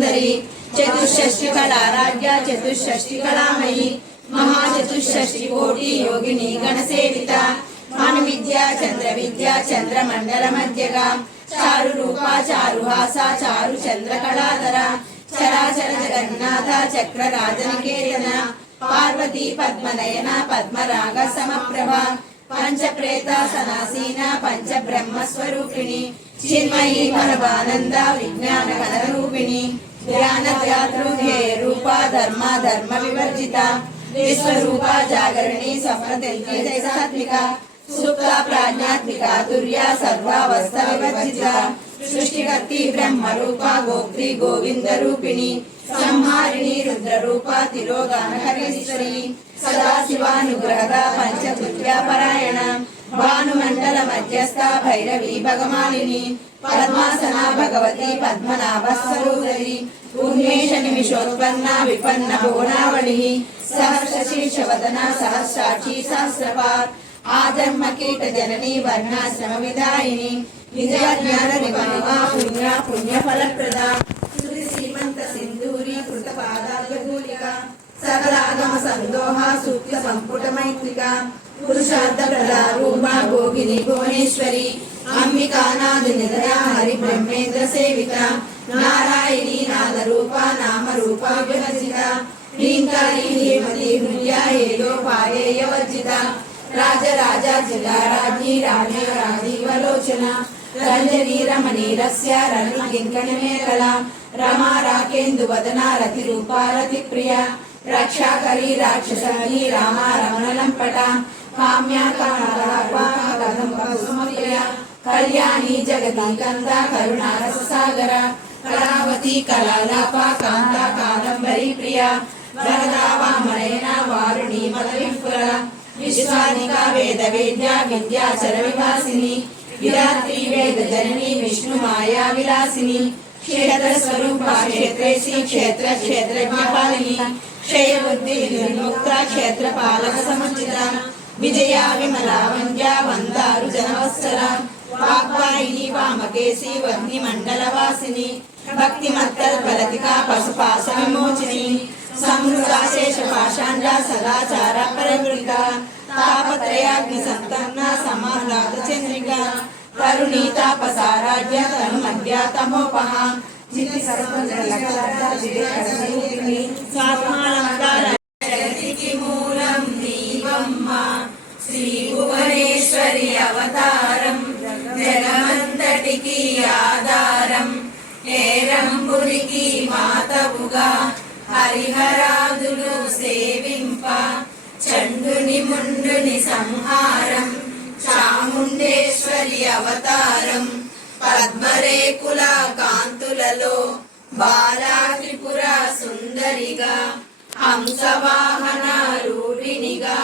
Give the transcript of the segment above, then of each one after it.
सुंदरी चतुष्षष्टि कलाराध्या चतुष्षष्टि कलामयी महाचतुष्षष्टि कोटि योगिनी गणसेविता भानुविद्या चंद्र विद्या चंद्रमंडल मध्यगा चारु रूपा चारुहासा चारु चंद्र कलाधरा चराचर जगन्नाथ चक्रराजनिकेतन पार्वती पद्मनयना पद्मराग समप्रभा पंचप्रेता सनासीना पंच ब्रह्म स्वरूपिणी चिन्मयी परमानंद विज्ञान घनरूपिणी ज्ञान ध्यातृ रूपा धर्म धर्म विवर्जिता विश्वरूपा जागरणी सप्रतिज्ञ सात्विका सुप्ता प्राज्ञात्मिका तुर्या सर्वावस्था विवर्जिता सृष्टिकर्ती ब्रह्म रूपा गोत्री गोविंद रूपिणी संहारिणी रुद्र रूपा तिरोगानहरेश्वरी सदा शिवानुग्रहदा पंचभुत्या परायण भानुमंडल मध्यस्था भैरवी भगमालिनी पद्मासना भगवती पद्मनाभ स्वरूपरी उन्मेष निमिषोत्पन्ना विपन्न भुवनावली सहस्रशीर्षवदना सहस्राक्षी सहस्रपार आधर्म कीट जननी वर्णाश्रम विदायिनी विजया ज्ञान निगमा पुण्या पुण्य फलप्रदा श्रीमंत सिंधूरी कृत पादाभूलिका सकलागम संदोहा सूक्ष्म संपुट मैत्रिका पुरुषार्थ प्रदा रूपा भोगिनी भुवनेश्वरी अंबिकानाद निधया हरि ब्रह्मेंद्र सेविता नारायणी नाद रूपा नाम रूपा विभजिता ह्रींकारी हेमती हृदया हेयोपायेय वर्जिता राजराजाजिला राज्ञी राज्ञ राजीवलोचना रंजनी रमणी रस्या रनु किंकणमेखला रमा राकेन्दुवदना रतिरूपा रतिप्रिया रक्षाकरी राक्षसनी रामा रमणलंपटा काम्या कामप्रिया कल्याणी जगती कंदा करुणा रससागरा कलावती कलालापा कांता कादंबरी प्रिया वरदा वामनयना वारुणी मदविपुरा विश्वानिका वेद वेद्या विद्याचर विभासिनी विरात्री वेद जननी विष्णु माया विलासिनी क्षेत्र स्वरूपा क्षेत्रेशी क्षेत्र क्षेत्रज्ञपालिनी क्षय बुद्धि विमुक्ता क्षेत्र पालक समुचिता विजया विमला वंद्या वंदारु जनवत्सला वाग्वाहिनी वामकेशी वग्नि मंडल वासिनी भक्ति मत्तल बलतिका पशुपाश विमोचिनी समृद्धा शेष पाषांडा सदाचार परमृता तापत्रयाग्नि संतन्ना समाह्लाद चंद्रिका करुणी तापसाराज्य तन्मध्या तमोपहा जिति सर्वजलकलता जिते करसूपिनी स्वात्मालंकार जगतिकी मूलं दीवम्मा श्री भुवनेश्वरी अवतारं जगमंतटिकी आधारं ఏరంబురికి మాతవుగా హరిహరాదులు సేవింప చండుని ముండుని సంహారం చాముండేశ్వరి అవతారం పద్మరేకుల కాంతులలో బాలా త్రిపుర సుందరిగా హంసవాహన రూఢినిగా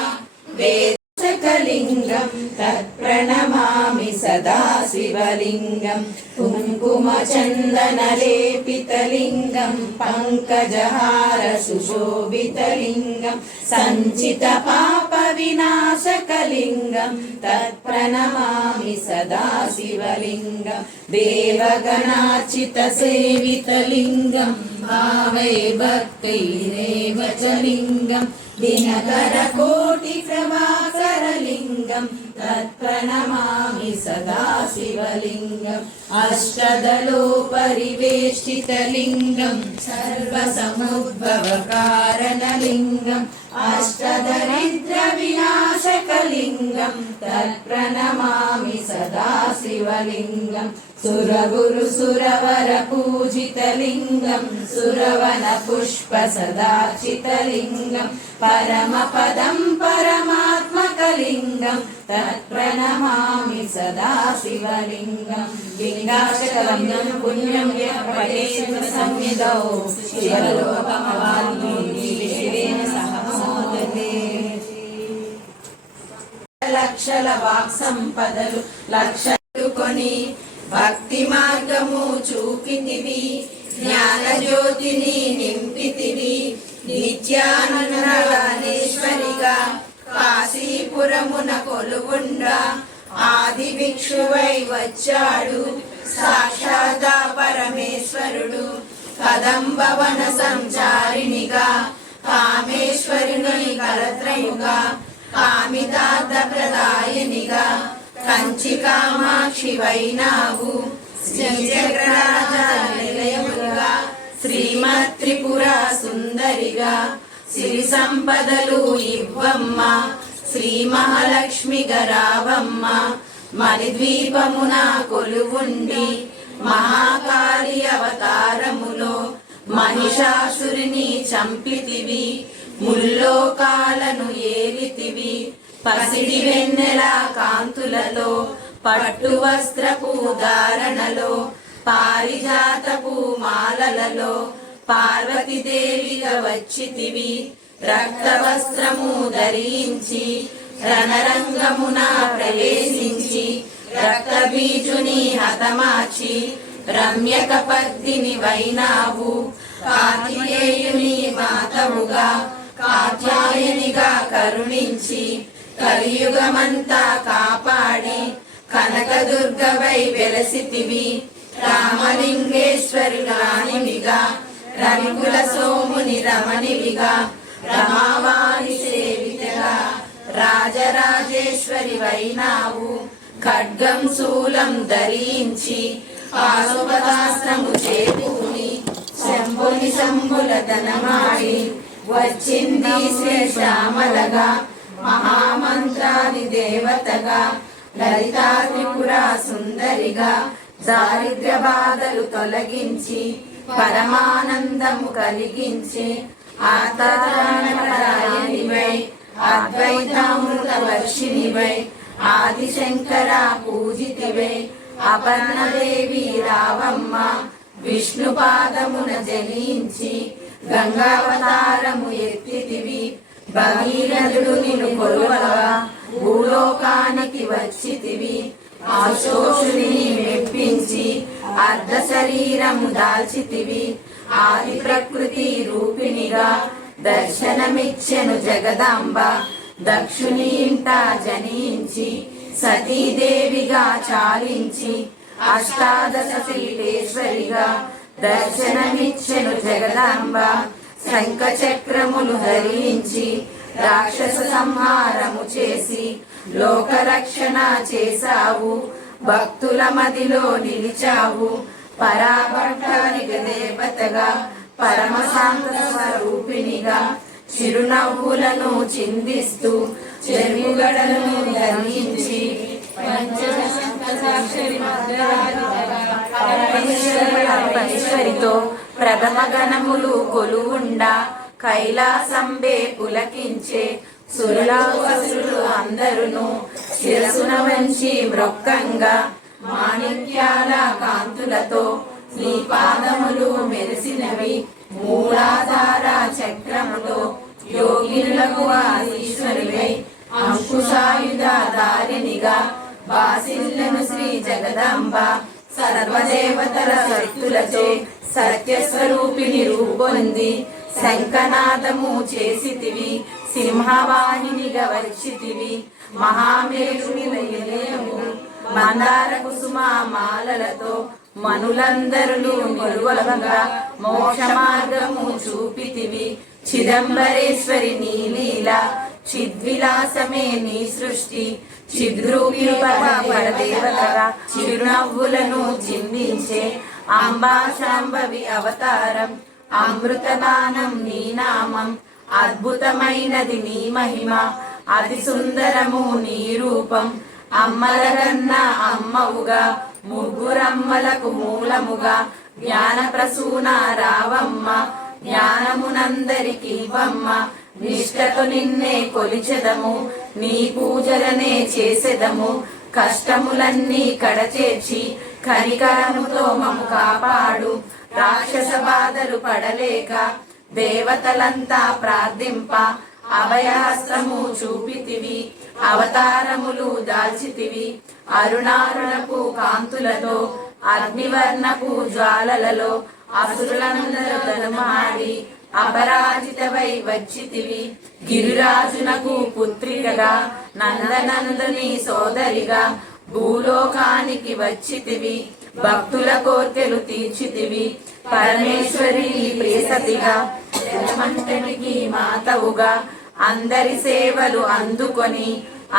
వేదకలింగం తత్ప్రణమామి సదా శివలింగం कुङ्कुमचन्दनलेपितलिङ्गं पङ्कजहार सुशोभितलिङ्गं सञ्चितपापविनाशकलिङ्गं तत्प्रणमामि सदा शिवलिङ्गं देवगणार्चितसेवितलिङ्गं भावै भक्तैरेव च लिङ्गं दिनकरकोटिप्रभाकरलिङ्गं तत्प्रणमामि सदा शिवलिङ्गम् अष्टदलोपरिवेष्टितलिङ्गं सर्वसमुद्भवकारणलिङ्गम् अष्टदरिद्रविनाशकलिङ्गं तत्प्रणमामि सदा शिवलिङ्गम् सुरगुरुसुरवरपूजितलिङ्गं सुरवनपुष्पसदार्चितलिङ्गं परमपदं परमात्मकलिङ्गं तत्प्रणमामि सदा शिवलिङ्गं लिङ्गाशकलिङ्गं पुण्यं यः संविदौ शिवलोकमवाप्नोति शिवेन सह मोदते లక్షల వాక్ సంపదలు లక్షలుకొని భక్తి మార్గము చూపితివి జ్ఞాన జ్యోతిని నింపితివి నిత్యానందనేశ్వరిగా కాశీపురమున కొలువుండా ఆది భిక్షువై వచ్చాడు సాక్షాత్ పరమేశ్వరుడు కదంబవన సంచారిణిగా కామేశ్వరుని కలత్రయుగా కామితార్థ ప్రదాయనిగా కంచి కామాక్షి వైనావు శ్రీచక్రరాజ నిలయముగా శ్రీమత్ త్రిపుర సుందరిగా సిరి సంపదలు ఇవ్వమ్మ శ్రీ మహాలక్ష్మి గరావమ్మ మణిద్వీపమున కొలువుండి మహాకాళి అవతారములో మహిషాసురుని చంపితివి ముల్లోకాలను ఏలితివి పసిడి వెన్నెల కాంతులలో పట్టు వస్త్రపు ధారణలో పారిజాతపు మాలలలో పార్వతీదేవిగా వచ్చితివి రక్త వస్త్రము ధరించి రణరంగమున ప్రవేశించి రక్త బీజుని హతమార్చి రమ్యక పద్దిని వైనావు కార్తికేయుని మాతవుగా కాత్యాయనిగా కరుణించి కలియుగమంతా కాపాడి కనకదుర్గవై వెలసితివి రామలింగేశ్వరి రాణినిగా రవికుల సోముని రమణివిగా రమావారి సేవితగా రాజరాజేశ్వరి వైనావు ఖడ్గం శూలం ధరించి పాశుపతాస్త్రము చేకూని శంభుని శంభుల ధనమాడి వచ్చింది శ్రీశ్యామలగా మహామంత్రాది దేవతగా లలితా త్రిపుర సుందరిగా దారిద్ర్య బాధలు తొలగించి పరమానందము కలిగించి ఆతరాయనివై అద్వైతామృత వర్షినివై ఆదిశంకర పూజితివై అపర్ణదేవి రావమ్మ విష్ణు పాదమున జనించి గంగావతారము ఎత్తితివి భగీరథుడు నిన్ను కొలువగా భూలోకానికి వచ్చితివి ఆశోషుని మెప్పించి అర్ధ శరీరము దాల్చితివి ఆది ప్రకృతి రూపిణిగా దర్శనమిచ్చెను జగదాంబ దక్షుని ఇంట జనించి సతీదేవిగా చాలించి అష్టాదశ పీఠేశ్వరిగా దర్శనమిచ్చెను జగదాంబ శంఖ చక్రములు ధరించి రాక్షస సంహారము చేసి లోకరక్షణ చేశావు భక్తుల మదిలో నిలిచావు పరాభట్టానిక దేవతగా పరమశాంత స్వరూపిణిగా చిరునవ్వులను చిందిస్తూ చెరుగడలను ధరించి పరమేశ్వరితో ప్రథమ గణములు కొలువుండా కైలాసంబే పులకించే సురులు అందరును శిరసున వంచి మృక్కంగా మాణిక్యాల కాంతులతో నీ పాదములు మెరిసినవి మూలాధార చక్రములో యోగినులకు ఆశీశ్వరివై అంకుశాయుధ దారినిగా బాసిల్లను శ్రీ జగదాంబ సర్వదేవతల శక్తులచే సత్యస్వరూపిణి రూపొంది శంఖనాదము చేసితివి సింహవాహినిగా వచ్చితివి మహామేరుని నిలయము మందార కుసుమ మాలలతో మనులందరూ నిలువలుగా మోక్ష మార్గము చూపితివి చిదంబరేశ్వరి నీ లీల చిద్విలాసమే నీ సృష్టి చిద్రూపి పరదేవతగా చిరునవ్వులను చిందించే అంబా శాంభవి అవతారం అమృతదానం నీ నామం అద్భుతమైనది నీ మహిమ అతి సుందరము నీ రూపం అమ్మలగన్న అమ్మవుగా ముగ్గురమ్మలకు మూలముగా జ్ఞాన ప్రసూన రావమ్మ జ్ఞానమునందరికి ఇవ్వమ్మ నిష్టతో నిన్నే కొలిచెదము నీ పూజలనే చేసెదము కష్టములన్నీ కడచేర్చి కనికరముతో మము కాపాడు రాక్షస బాధలు పడలేక దేవతలంతా ప్రార్థింప అభయహస్తము చూపితివి అవతారములు దాల్చితివి అరుణారుణపు కాంతులతో అగ్నివర్ణపు జ్వాలలలో అసురులందరూ తనుమాడి అపరాజితవై వచ్చితివి గిరిరాజునకు పుత్రికగా నందనందుని సోదరిగా భూలోకానికి వచ్చితివి భక్తుల కోర్కెలు తీర్చితివి పరమేశ్వరి ప్రియసతిగా జలమంతటికి మాతవుగా అందరి సేవలు అందుకొని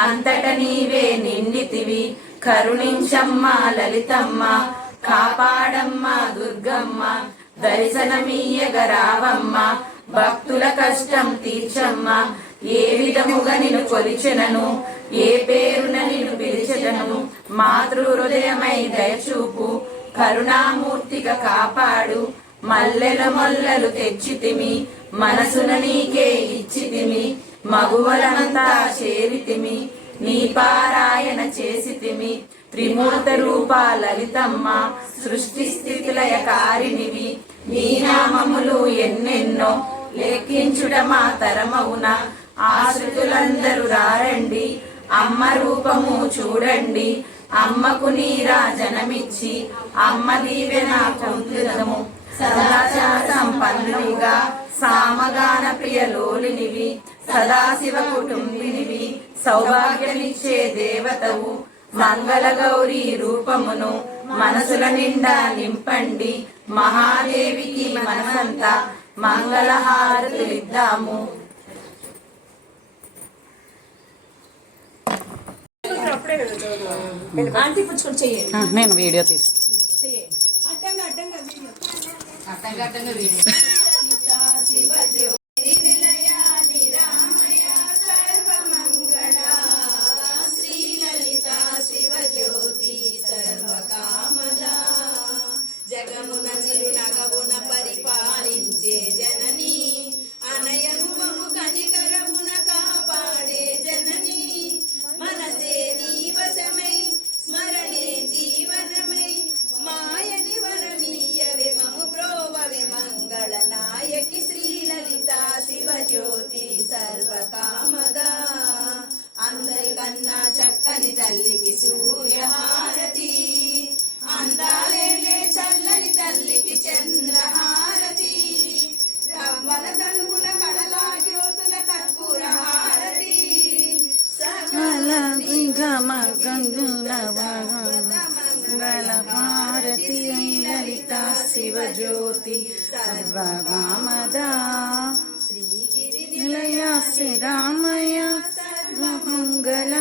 అంతట నీవే నిండితివి. కరుణించమ్మ లలితమ్మ, కాపాడమ్మ దుర్గమ్మ, దర్శనమీయగరావమ్మ, భక్తుల కష్టం తీర్చమ్మ. ఏ విధముగా నిన్ను కొలిచెనను, ఏ పేరున నిన్ను పిలిచెదను. మాతృ హృదయమై దయచూపు, కరుణామూర్తిగా కాపాడు. మల్లెల మొల్లలు తెచ్చితిమి, మనసున నీకే ఇచ్చితిమి. మగువలంతా చేరితిమి, నీ పారాయణ చేసితిమి. త్రిమూర్త రూపా లలితమ్మ, సృష్టి స్థితి లయ కారినివి. నీ నామములు ఎన్నెన్నో, లెక్కించుట మా తరమౌన. ఆశ్రితులందరూ రారండి, అమ్మ రూపము చూడండి. అమ్మకు నీరాజనమిచ్చి అమ్మ దీవెన పొందుదము. సదాచార సంపన్నునిగా సామగాన ప్రియ లోలినివి. సదాశివ కుటుంబినివి, సౌభాగ్యమిచ్చే దేవతవు. మంగళ గౌరీ రూపమును మనసుల నిండా నింపండి. మహాదేవికి మనసంతా మంగళహారతులిద్దాము. నేను వీడియో తీసు జగమున చిరునగమున పరిపాలించే జనని, అనయముమము కనికరమున కాపాడే జనని. మనసే నీవశమై స్మరణే జీవనమై, మాయని వరమీయవే మము బ్రోవవే. మంగళ నాయకి శ్రీలలిత శివజ్యోతి సర్వకామదా. అందరికన్నా చక్కని తల్లికి సూర్యహారతి, అందాలేలే చల్లని తల్లికి చంద్రహారతి. రవ్వల తలుగుల కళలా జ్యోతుల కర్పూర హారతి. మంగళ భారతి లలిత శివజ్యోతి సర్వకామదా. నిలయ శ్రీరామయ్య మంగళ